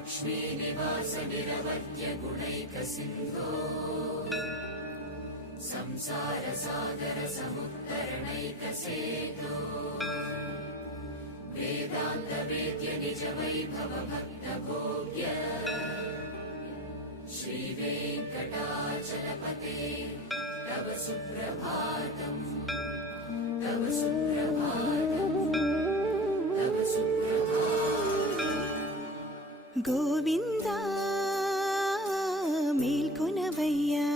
लक्ष्मीनिवास निरवध्य गुणैकसिन्धो संसारसागर समुत्तरणैकसेतु वेदान्तवेद्य निज वैभव भक्तभोग्य श्रीवेङ्कटाचलपते तव सुप्रभातम् तव सुप्रभातम् तव सुप्रभातम् गोविन्दा मेल्कोनवय्या